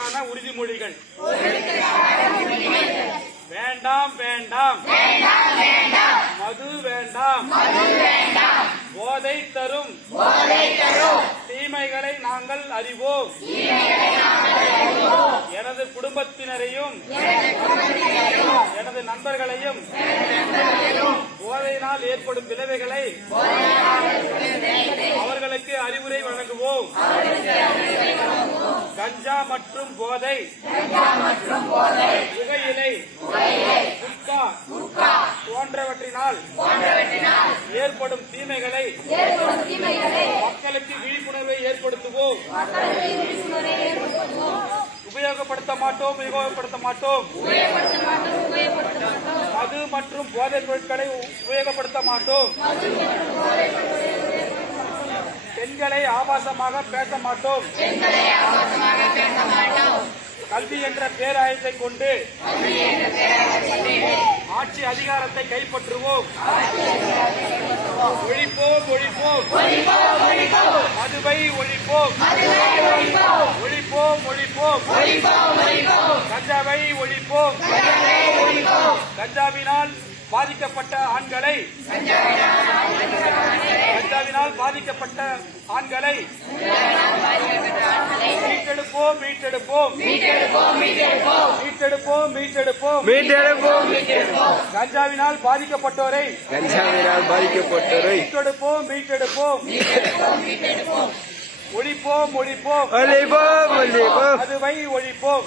எழுத்துக்கான உறுதிமொழிகள். வேண்டாம் வேண்டாம் மது வேண்டாம், போதை தரும் தீமைகளை நாங்கள் அறிவோம். எனது குடும்பத்தினரையும் எனது நண்பர்களையும் போதையினால் ஏற்படும் விளைவுகளை அவர்களுக்கு அறிவுரை வழங்குவோம். கஞ்சா மற்றும் போதை, புகையிலை, குட்கா போன்றவற்றினால் ஏற்படும் தீமைகளை மக்களுக்கு விழிப்புணர்வை ஏற்படுத்துவோம். உபயோகப்படுத்த மாட்டோம். மது மற்றும் போதைப் பொருட்களை உபயோகப்படுத்த மாட்டோம். பெண்களை ஆபாசமாக பேச மாட்டோம். கல்வி என்ற பேராயத்தை கொண்டு ஆட்சி அதிகாரத்தை கைப்பற்றுவோம். ஒழிப்போம் மதுவை ஒழிப்போம். கஞ்சாவை ஒழிப்போம். கஞ்சாவினால் பாதிக்கப்பட்ட ஆண்களை மீட்டெடுப்போம். கஞ்சாவினால் பாதிக்கப்பட்டோரை மீட்டெடுப்போம். ஒழிப்போம். மதுவை ஒழிப்போம்.